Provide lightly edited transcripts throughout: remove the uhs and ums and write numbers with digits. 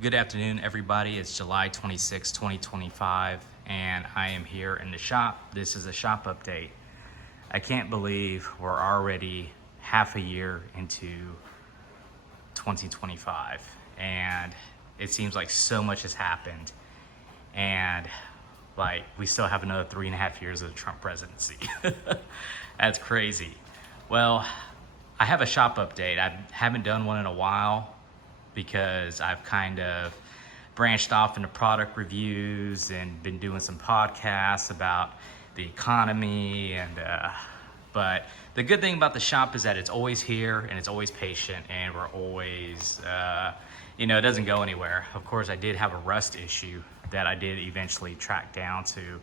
Good afternoon, everybody. It's July 26, 2025, and I am here in the shop. This is a shop update. I can't believe we're already half a year into 2025, and it seems like so much has happened, and like we still have another 3.5 years of the Trump presidency. That's crazy. Well, I have a shop update. I haven't done one in a while because I've kind of branched off into product reviews and been doing some podcasts about the economy but the good thing about the shop is that it's always here and it's always patient and we're always it doesn't go anywhere. Of course, I did have a rust issue that I did eventually track down to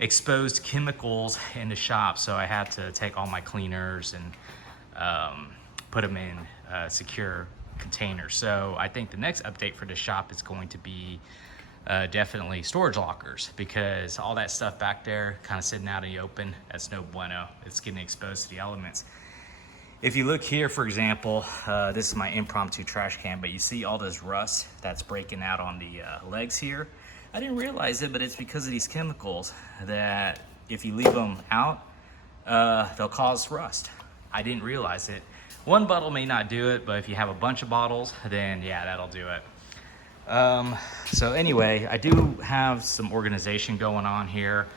exposed chemicals in the shop, so I had to take all my cleaners and put them in secure containers. So I think the next update for the shop is going to be definitely storage lockers, because all that stuff back there kind of sitting out in the open, that's no bueno. It's getting exposed to the elements. If you look here, for example, this is my impromptu trash can, but you see all this rust that's breaking out on the legs here. I didn't realize it, but it's because of these chemicals that if you leave them out, they'll cause rust. I didn't realize it. One bottle may not do it, but if you have a bunch of bottles, then yeah, that'll do it. So anyway, I do have some organization going on here.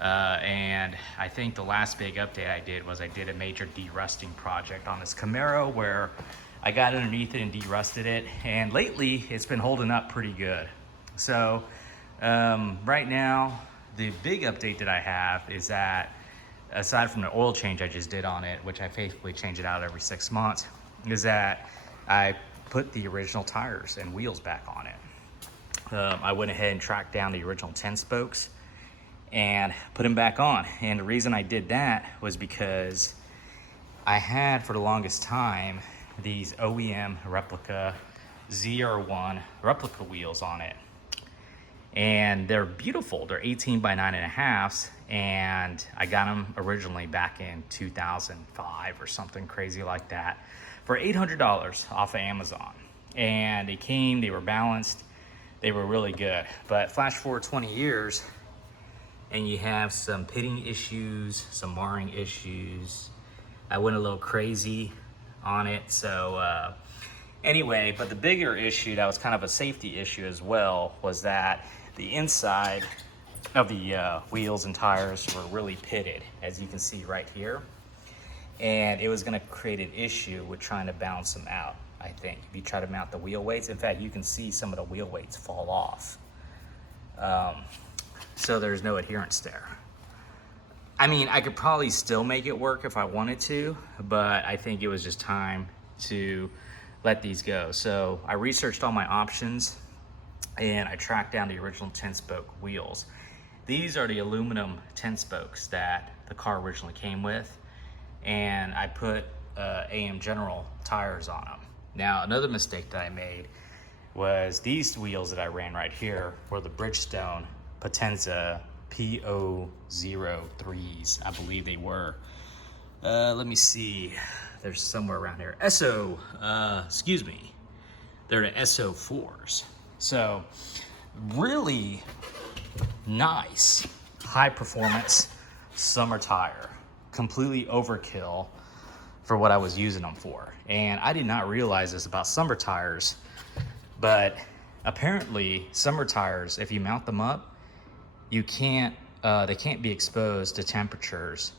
And I think the last big update I did was I did a major de-rusting project on this Camaro where I got underneath it and de-rusted it. And lately it's been holding up pretty good. So right now, the big update that I have is that aside from the oil change I just did on it, which I faithfully change it out every 6 months, is that I put the original tires and wheels back on it. I went ahead and tracked down the original 10 spokes and put them back on. And the reason I did that was because I had, for the longest time, these OEM Replica ZR1 replica wheels on it. And they're beautiful. They're 18 by 9.5, and I got them originally back in 2005 or something crazy like that for $800 off of Amazon. And they were balanced, they were really good. But flash forward 20 years, and you have some pitting issues, some marring issues. I went a little crazy on it, so anyway, but the bigger issue that was kind of a safety issue as well was that the inside of the wheels and tires were really pitted, as you can see right here. And it was gonna create an issue with trying to balance them out, I think. If you try to mount the wheel weights, in fact, you can see some of the wheel weights fall off. So there's no adherence there. I mean, I could probably still make it work if I wanted to, but I think it was just time to let these go. So I researched all my options and I tracked down the original 10-spoke wheels. These are the aluminum 10 spokes that the car originally came with, and I put AM General tires on them. Now, another mistake that I made was these wheels that I ran right here were the Bridgestone Potenza PO03s, I believe they were. Let me see, there's somewhere around here. Excuse me, they're the SO4s. So really nice, high performance summer tire, completely overkill for what I was using them for. And I did not realize this about summer tires, but apparently summer tires, if you mount them up, they can't be exposed to temperatures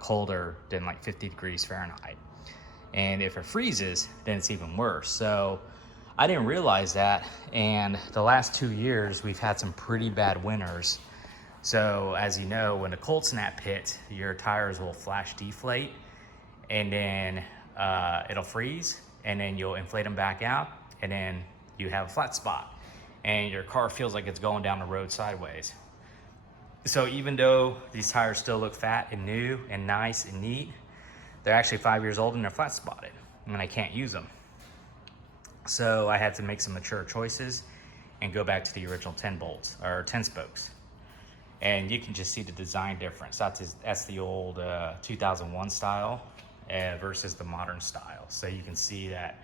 colder than like 50 degrees Fahrenheit. And if it freezes, then it's even worse. So I didn't realize that, and the last 2 years we've had some pretty bad winters. So as you know, when the cold snap hits, your tires will flash deflate, and then it'll freeze, and then you'll inflate them back out, and then you have a flat spot, and your car feels like it's going down the road sideways. So even though these tires still look fat and new and nice and neat, they're actually 5 years old and they're flat spotted, and I can't use them. So I had to make some mature choices and go back to the original 10 bolts or 10 spokes. And you can just see the design difference. That's the old 2001 style versus the modern style. So you can see that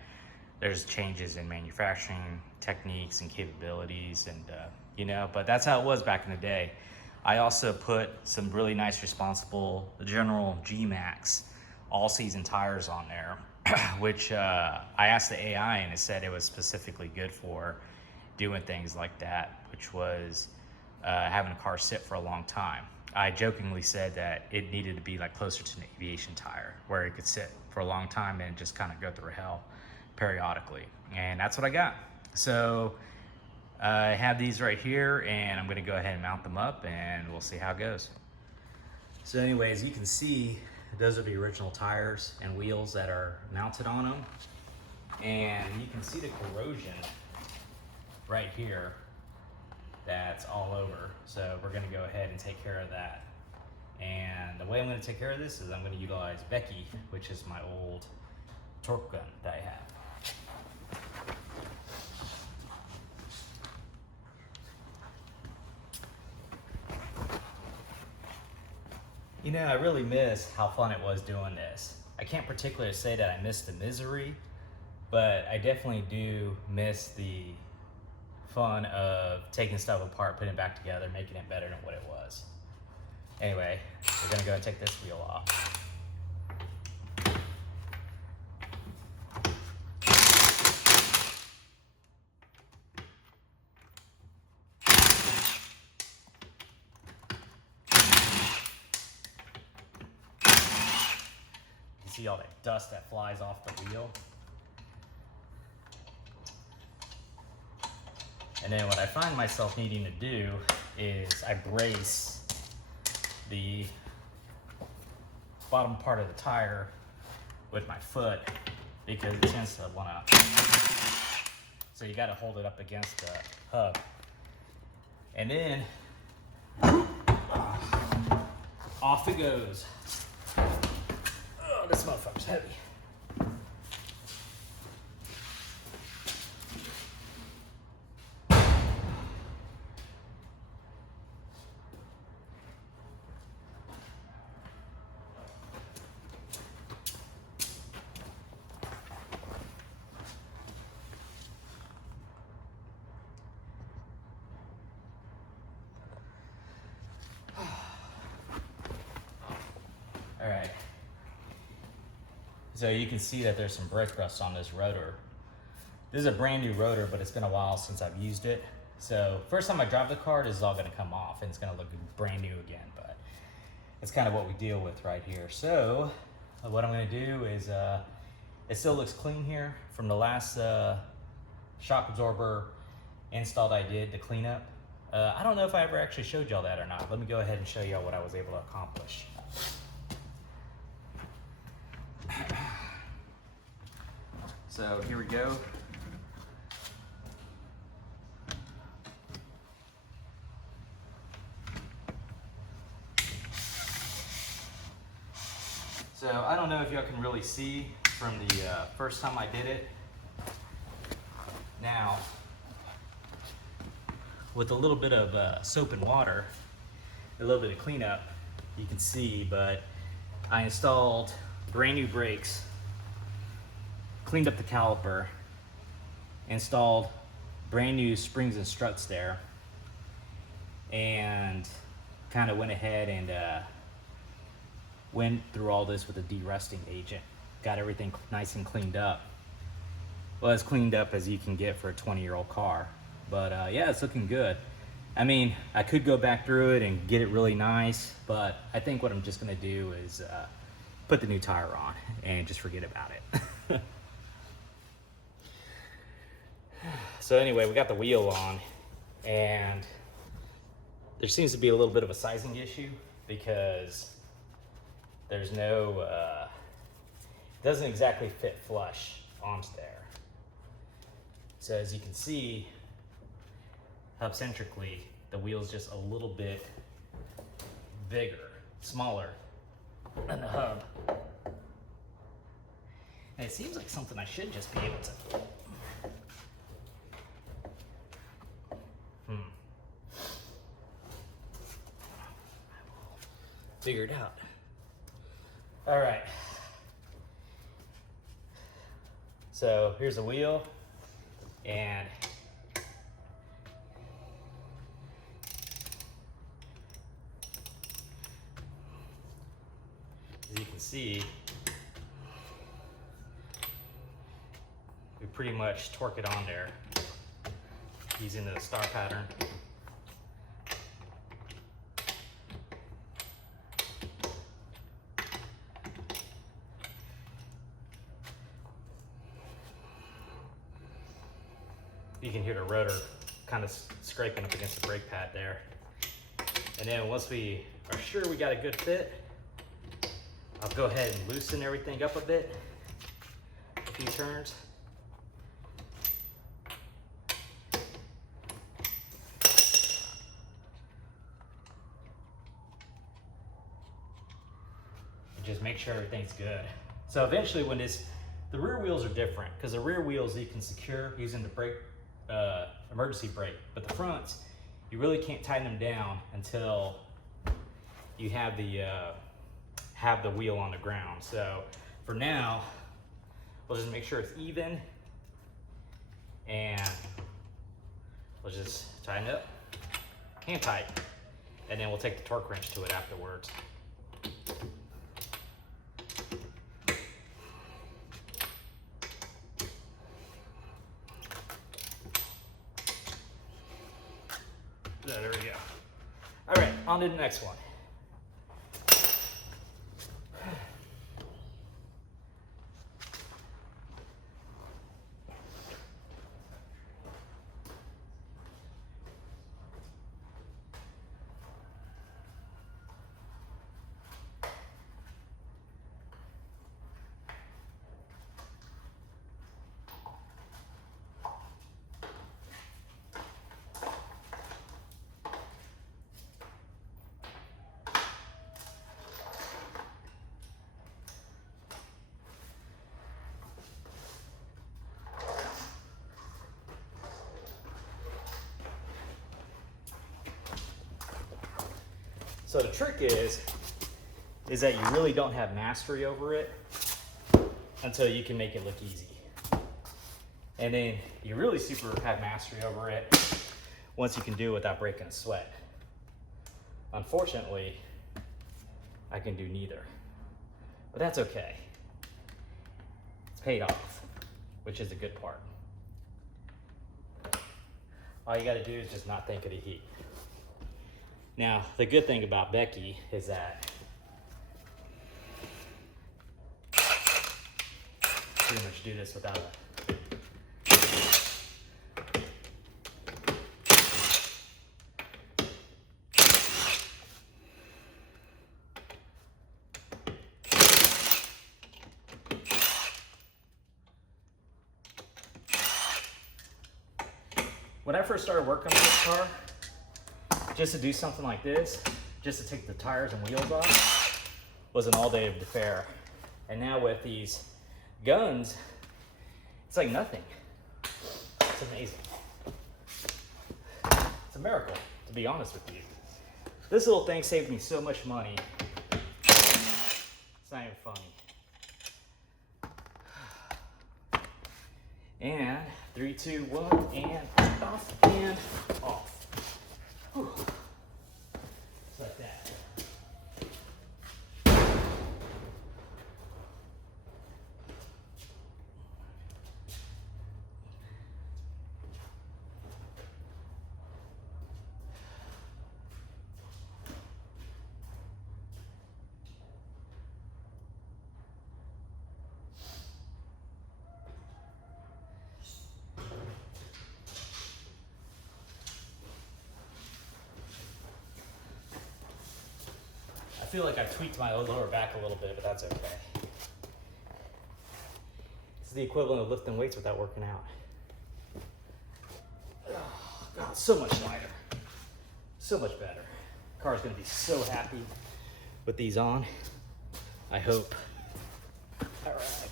there's changes in manufacturing techniques and capabilities, and you know, but that's how it was back in the day. I also put some really nice, responsible General G-Max all-season tires on there, which I asked the AI and it said it was specifically good for doing things like that, which was having a car sit for a long time. I jokingly said that it needed to be like closer to an aviation tire, where it could sit for a long time and just kind of go through hell periodically. And that's what I got. So I have these right here, and I'm gonna go ahead and mount them up, and we'll see how it goes. So anyways, you can see those are the original tires and wheels that are mounted on them. And you can see the corrosion right here that's all over. So we're gonna go ahead and take care of that. And the way I'm gonna take care of this is I'm gonna utilize Becky, which is my old torque gun that I have. You know, I really miss how fun it was doing this. I can't particularly say that I miss the misery, but I definitely do miss the fun of taking stuff apart, putting it back together, making it better than what it was. Anyway, we're gonna go and take this wheel off. See all that dust that flies off the wheel. And then what I find myself needing to do is I brace the bottom part of the tire with my foot, because it tends to wanna, so you gotta hold it up against the hub. And then off it goes. This motherfucker's heavy. All right. So you can see that there's some brake rust on this rotor. This is a brand new rotor, but it's been a while since I've used it. So first time I drive the car, this is all gonna come off and it's gonna look brand new again, but it's kind of what we deal with right here. So what I'm gonna do is, it still looks clean here from the last shock absorber install I did, the cleanup. I don't know if I ever actually showed y'all that or not. Let me go ahead and show y'all what I was able to accomplish. So here we go. So I don't know if y'all can really see from the first time I did it. Now, with a little bit of soap and water, a little bit of cleanup, you can see, but I installed brand new brakes, cleaned up the caliper, installed brand new springs and struts there, and kind of went ahead and went through all this with a de-rusting agent. Got everything nice and cleaned up. Well, as cleaned up as you can get for a 20-year-old car. But yeah, it's looking good. I mean, I could go back through it and get it really nice, but I think what I'm just gonna do is put the new tire on and just forget about it. So anyway, we got the wheel on, and there seems to be a little bit of a sizing issue because there's no, it doesn't exactly fit flush onto there. So as you can see, hub centrically, the wheel's just a little bit bigger, smaller than the hub. And it seems like something I should just be able to figure it out. All right. So here's the wheel, and as you can see, we pretty much torque it on there using the star pattern. You can hear the rotor kind of scraping up against the brake pad there. And then once we are sure we got a good fit, I'll go ahead and loosen everything up a bit, a few turns. And just make sure everything's good. So eventually when the rear wheels are different, because the rear wheels you can secure using the brake, emergency brake, but the fronts, you really can't tighten them down until you have the wheel on the ground. So for now, we'll just make sure it's even, and we'll just tighten it up, hand tight, and then we'll take the torque wrench to it afterwards. There we go. All right, on to the next one. So the trick is that you really don't have mastery over it until you can make it look easy. And then you really super have mastery over it once you can do it without breaking a sweat. Unfortunately, I can do neither, but that's okay. It's paid off, which is the good part. All you gotta do is just not think of the heat. Now, the good thing about Becky is that pretty much do this without When I first started working on this car, just to do something like this, just to take the tires and wheels off, was an all-day affair. And now with these guns, it's like nothing. It's amazing. It's a miracle, to be honest with you. This little thing saved me so much money. It's not even funny. And 3, 2, 1, and off, and off. Whew. Just like that. I feel like I tweaked my lower back a little bit, but that's okay. It's the equivalent of lifting weights without working out. Oh, God, so much lighter. So much better. Car's gonna be so happy with these on. I hope. All right.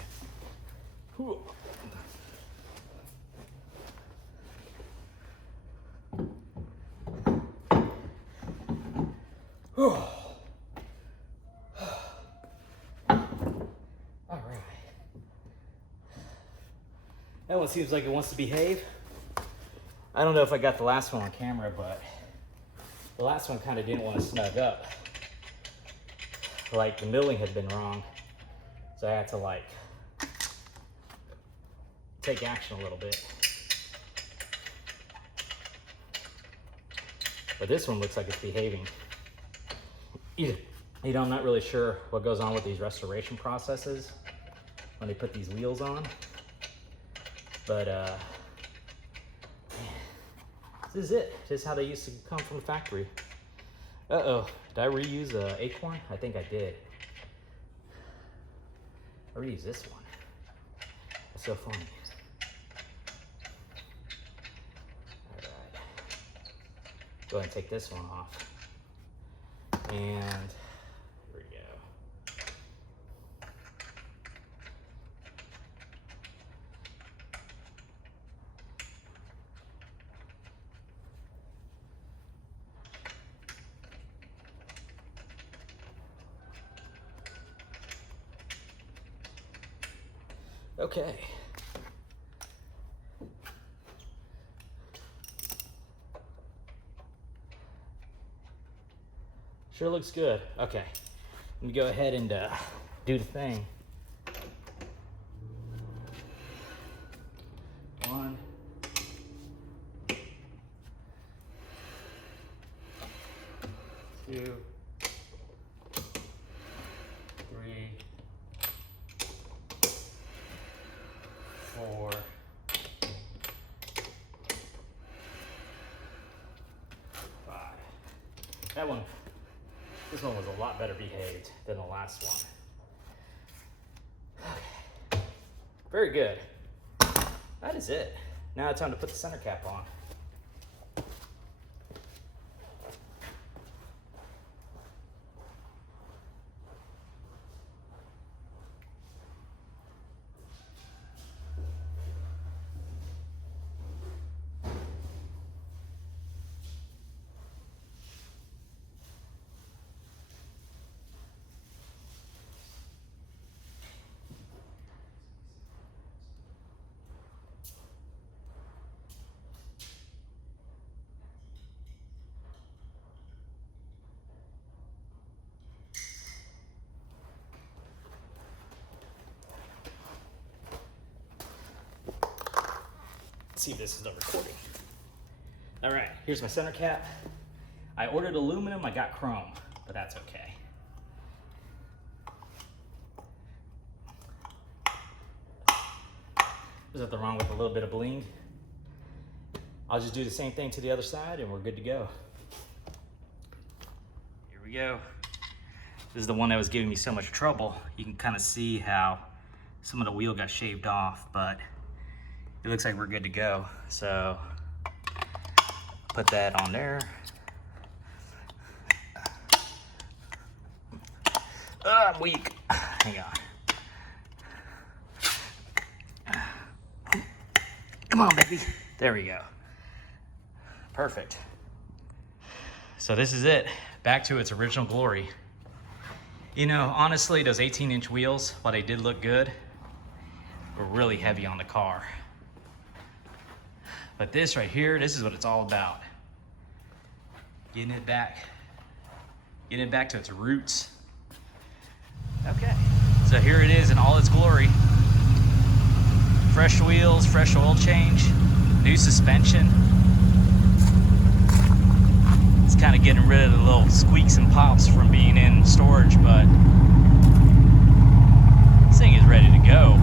Whew. Whew. one seems like it wants to behave. I don't know if I got the last one on camera, but the last one kind of didn't want to snug up. Like the milling had been wrong. So I had to like take action a little bit. But this one looks like it's behaving. You know, I'm not really sure what goes on with these restoration processes when they put these wheels on. But this is it. This is how they used to come from the factory. Uh-oh, did I reuse the Acorn? I think I did. I reused this one. That's so funny. All right. Go ahead and take this one off. And here we go. Okay. Sure looks good. Okay. Let me go ahead and do the thing. 1, 2, 3, 4, 5. This one was a lot better behaved than the last one. Okay. Very good. That is it. Now it's time to put the center cap on. Let's see if this is the recording. All right, here's my center cap. I ordered aluminum, I got chrome, but that's okay. There's nothing wrong with a little bit of bling. I'll just do the same thing to the other side and we're good to go. Here we go. This is the one that was giving me so much trouble. You can kind of see how some of the wheel got shaved off, but it looks like we're good to go. So put that on there. I'm weak. Hang on. Come on, baby. There we go. Perfect. So this is it. Back to its original glory. You know, honestly, those 18-inch wheels, while they did look good, were really heavy on the car. But this right here, this is what it's all about. Getting it back to its roots. Okay, so here it is in all its glory. Fresh wheels, fresh oil change, new suspension. It's kind of getting rid of the little squeaks and pops from being in storage, but this thing is ready to go.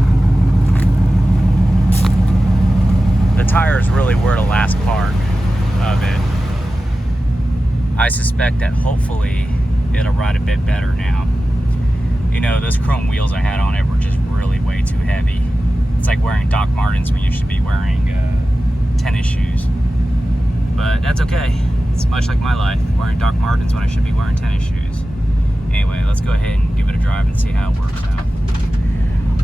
The tires really were the last part of it. I suspect that hopefully it'll ride a bit better now. You know, those chrome wheels I had on it were just really way too heavy. It's like wearing Doc Martens when you should be wearing tennis shoes. But that's okay. It's much like my life, wearing Doc Martens when I should be wearing tennis shoes. Anyway, let's go ahead and give it a drive and see how it works out.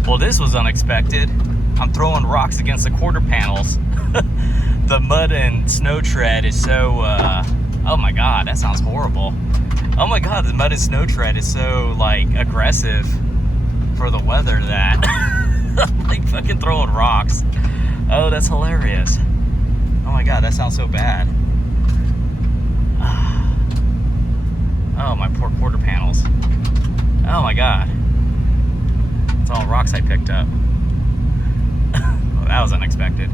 Well, this was unexpected. I'm throwing rocks against the quarter panels. The mud and snow tread is so, oh my God, that sounds horrible. Oh my God, the mud and snow tread is so like aggressive for the weather that I'm like fucking throwing rocks. Oh, that's hilarious. Oh my God, that sounds so bad. Oh, my poor quarter panels. Oh my God. It's all rocks I picked up. Well, that was unexpected.